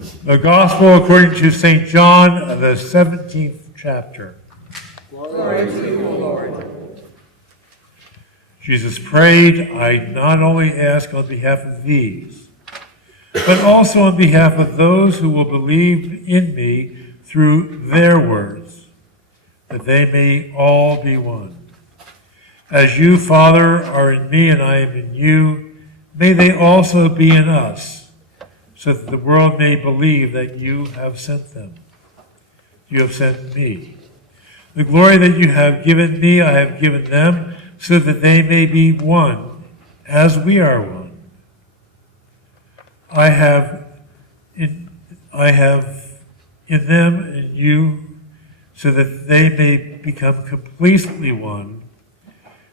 The Gospel according to St. John, the 17th chapter. Glory to you, Lord. Jesus prayed, I not only ask on behalf of these, but also on behalf of those who will believe in me through their words, that they may all be one. As you, Father, are in me and I am in you, may they also be in us, so that the world may believe that you have sent them. You have sent me. The glory that you have given me, I have given them, so that they may be one, as we are one. I have in them and you, so that they may become completely one,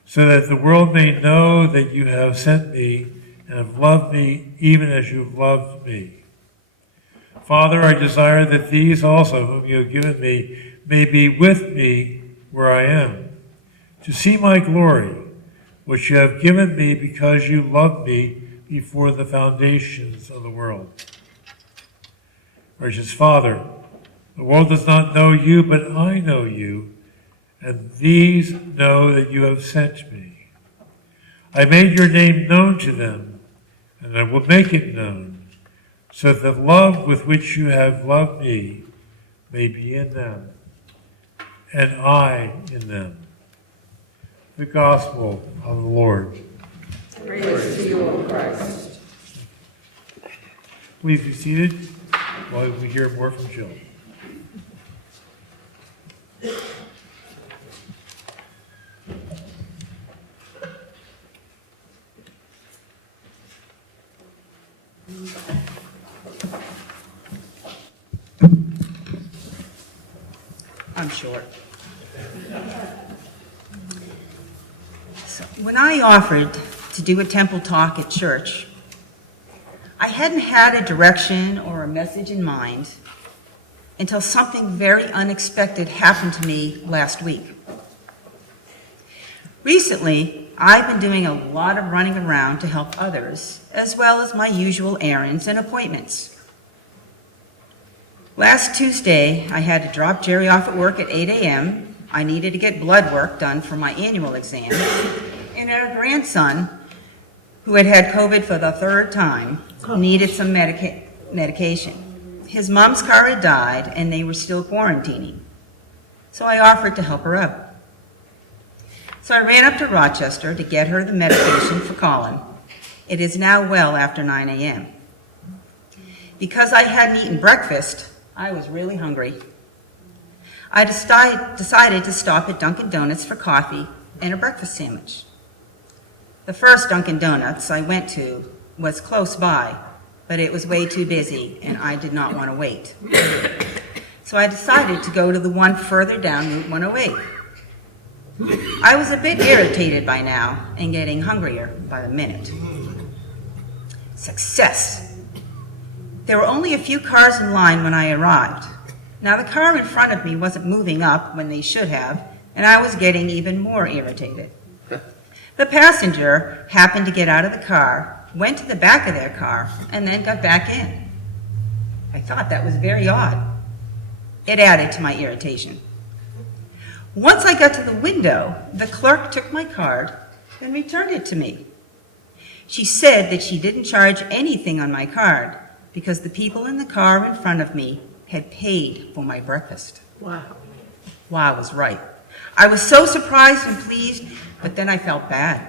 so that the world may know that you have sent me and have loved me even as you have loved me. Father, I desire that these also, whom you have given me, may be with me where I am, to see my glory, which you have given me because you loved me before the foundations of the world. Gracious Father, the world does not know you, but I know you, and these know that you have sent me. I made your name known to them, and I will make it known, so that the love with which you have loved me may be in them, and I in them. The Gospel of the Lord. Praise to you, O Christ. Please be seated while we hear more from Jill. I'm short. So when I offered to do a temple talk at church, I hadn't had a direction or a message in mind until something very unexpected happened to me last week. Recently, I've been doing a lot of running around to help others, as well as my usual errands and appointments. Last Tuesday, I had to drop Jerry off at work at 8 a.m. I needed to get blood work done for my annual exam. And our grandson, who had had COVID for the third time, needed some medication. His mom's car had died, and they were still quarantining. So I offered to help her out. So I ran up to Rochester to get her the medication for Colin. It is now well after 9 a.m. Because I hadn't eaten breakfast, I was really hungry. I decided to stop at Dunkin' Donuts for coffee and a breakfast sandwich. The first Dunkin' Donuts I went to was close by, but it was way too busy and I did not want to wait. So I decided to go to the one further down Route 108. I was a bit irritated by now and getting hungrier by the minute. Success! There were only a few cars in line when I arrived. Now the car in front of me wasn't moving up when they should have, and I was getting even more irritated. The passenger happened to get out of the car, went to the back of their car, and then got back in. I thought that was very odd. It added to my irritation. Once I got to the window, the clerk took my card and returned it to me. She said that she didn't charge anything on my card because the people in the car in front of me had paid for my breakfast. Wow. Wow, I was right. I was so surprised and pleased, but then I felt bad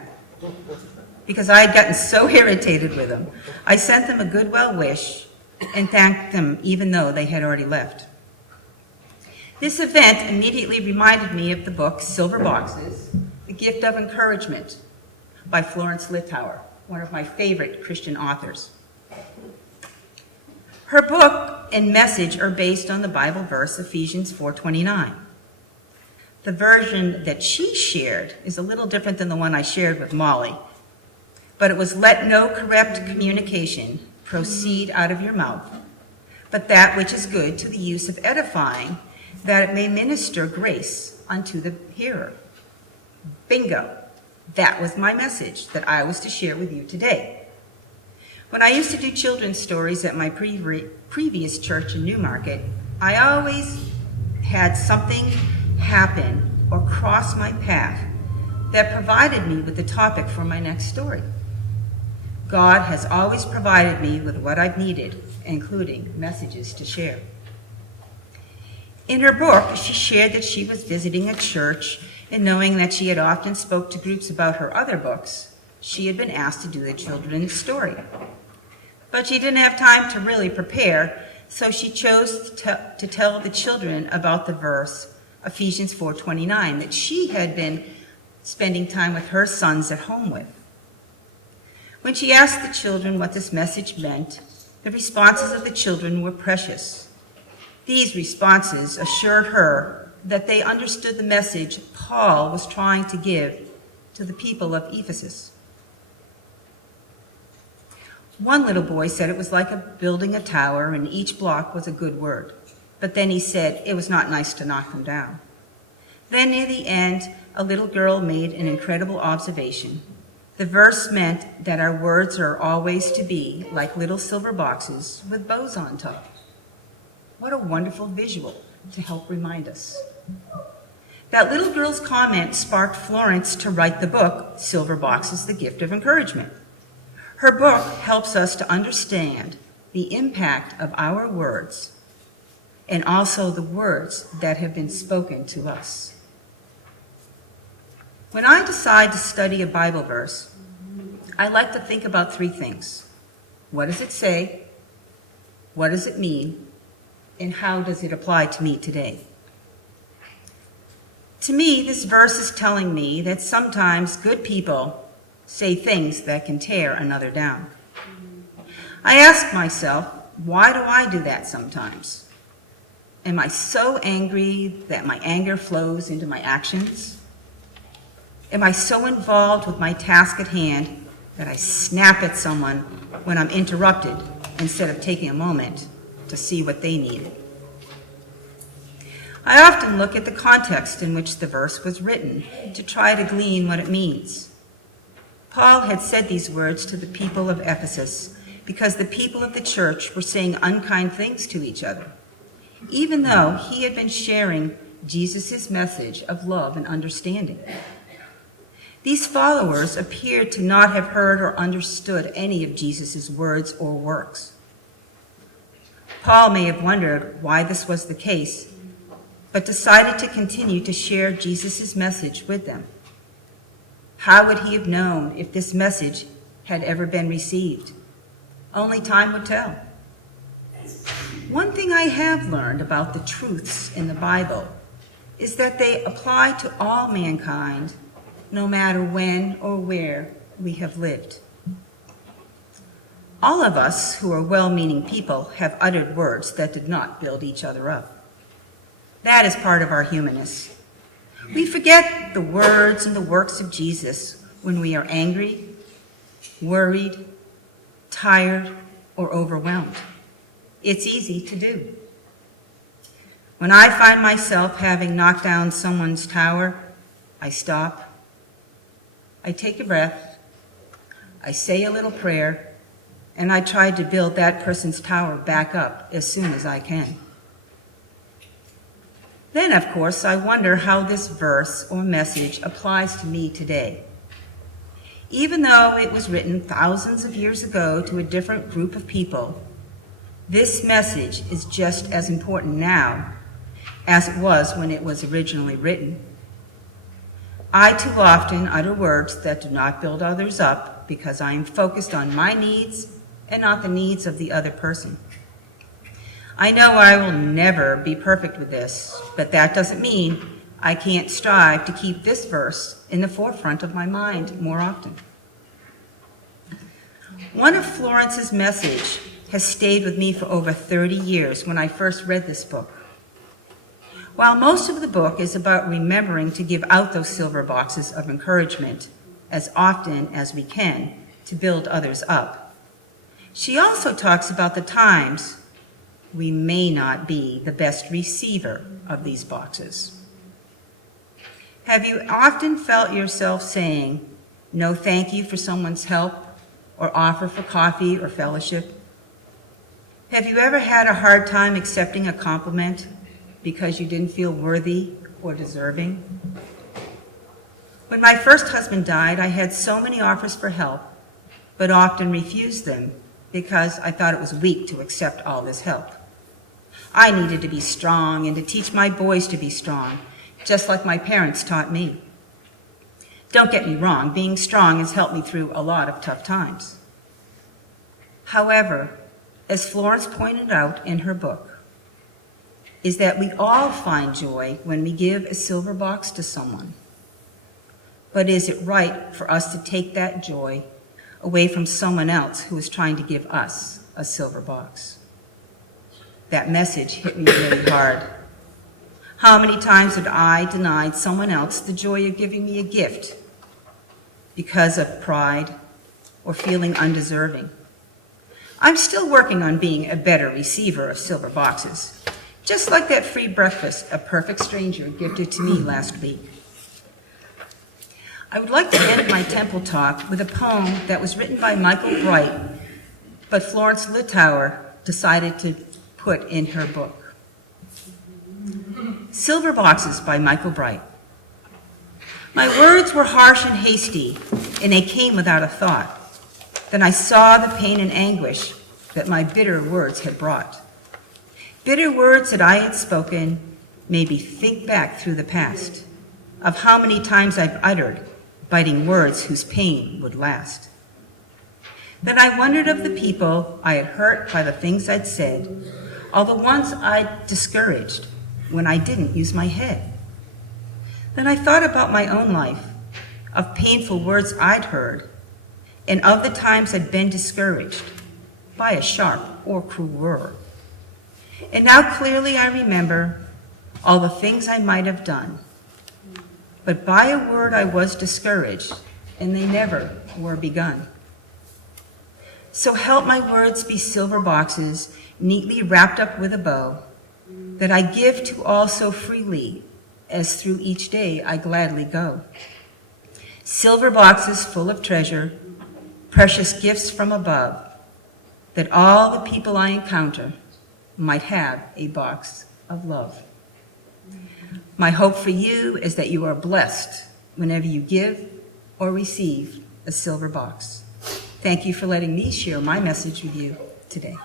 because I had gotten so irritated with them. I sent them a good well wish and thanked them even though they had already left. This event immediately reminded me of the book Silver Boxes, The Gift of Encouragement by Florence Littauer, one of my favorite Christian authors. Her book and message are based on the Bible verse Ephesians 4:29. The version that she shared is a little different than the one I shared with Molly, but it was, let no corrupt communication proceed out of your mouth, but that which is good to the use of edifying, that it may minister grace unto the hearer. Bingo. That was my message that I was to share with you today. When I used to do children's stories at my previous church in Newmarket, I always had something happen or cross my path that provided me with the topic for my next story. God has always provided me with what I've needed, including messages to share. In her book, she shared that she was visiting a church, and knowing that she had often spoke to groups about her other books, she had been asked to do a children's story. But she didn't have time to really prepare, so she chose to tell the children about the verse, Ephesians 4:29, that she had been spending time with her sons at home with. When she asked the children what this message meant, the responses of the children were precious. These responses assured her that they understood the message Paul was trying to give to the people of Ephesus. One little boy said it was like building a tower and each block was a good word, but then he said it was not nice to knock them down. Then near the end, a little girl made an incredible observation. The verse meant that our words are always to be like little silver boxes with bows on top. What a wonderful visual to help remind us. That little girl's comment sparked Florence to write the book, Silver Boxes, The Gift of Encouragement. Her book helps us to understand the impact of our words and also the words that have been spoken to us. When I decide to study a Bible verse, I like to think about three things. What does it say? What does it mean? And how does it apply to me today? To me, this verse is telling me that sometimes good people say things that can tear another down. I ask myself, why do I do that sometimes? Am I so angry that my anger flows into my actions? Am I so involved with my task at hand that I snap at someone when I'm interrupted instead of taking a moment to see what they needed? I often look at the context in which the verse was written to try to glean what it means. Paul had said these words to the people of Ephesus because the people of the church were saying unkind things to each other, even though he had been sharing Jesus' message of love and understanding. These followers appeared to not have heard or understood any of Jesus' words or works. Paul may have wondered why this was the case, but decided to continue to share Jesus' message with them. How would he have known if this message had ever been received? Only time would tell. One thing I have learned about the truths in the Bible is that they apply to all mankind, no matter when or where we have lived. All of us who are well-meaning people have uttered words that did not build each other up. That is part of our humanness. We forget the words and the works of Jesus when we are angry, worried, tired, or overwhelmed. It's easy to do. When I find myself having knocked down someone's tower, I stop, I take a breath, I say a little prayer, and I try to build that person's tower back up as soon as I can. Then, of course, I wonder how this verse or message applies to me today. Even though it was written thousands of years ago to a different group of people, this message is just as important now as it was when it was originally written. I too often utter words that do not build others up because I am focused on my needs and not the needs of the other person. I know I will never be perfect with this, but that doesn't mean I can't strive to keep this verse in the forefront of my mind more often. One of Florence's message has stayed with me for over 30 years when I first read this book. While most of the book is about remembering to give out those silver boxes of encouragement as often as we can to build others up, she also talks about the times we may not be the best receiver of these boxes. Have you often felt yourself saying no thank you for someone's help or offer for coffee or fellowship? Have you ever had a hard time accepting a compliment because you didn't feel worthy or deserving? When my first husband died, I had so many offers for help, but often refused them because I thought it was weak to accept all this help. I needed to be strong and to teach my boys to be strong, just like my parents taught me. Don't get me wrong, being strong has helped me through a lot of tough times. However, as Florence pointed out in her book, is that we all find joy when we give a silver box to someone. But is it right for us to take that joy away from someone else who is trying to give us a silver box? That message hit me really hard. How many times had I denied someone else the joy of giving me a gift because of pride or feeling undeserving? I'm still working on being a better receiver of silver boxes, just like that free breakfast a perfect stranger gifted to me last week. I would like to end my temple talk with a poem that was written by Michael Bright, but Florence Littauer decided to put in her book. Silver Boxes by Michael Bright. My words were harsh and hasty, and they came without a thought. Then I saw the pain and anguish that my bitter words had brought. Bitter words that I had spoken made me think back through the past of how many times I've uttered biting words whose pain would last. Then I wondered of the people I had hurt by the things I'd said, all the ones I'd discouraged when I didn't use my head. Then I thought about my own life, of painful words I'd heard, and of the times I'd been discouraged by a sharp or cruel word. And now clearly I remember all the things I might have done, but by a word I was discouraged, and they never were begun. So help my words be silver boxes, neatly wrapped up with a bow, that I give to all so freely, as through each day I gladly go. Silver boxes full of treasure, precious gifts from above, that all the people I encounter might have a box of love. My hope for you is that you are blessed whenever you give or receive a silver box. Thank you for letting me share my message with you today.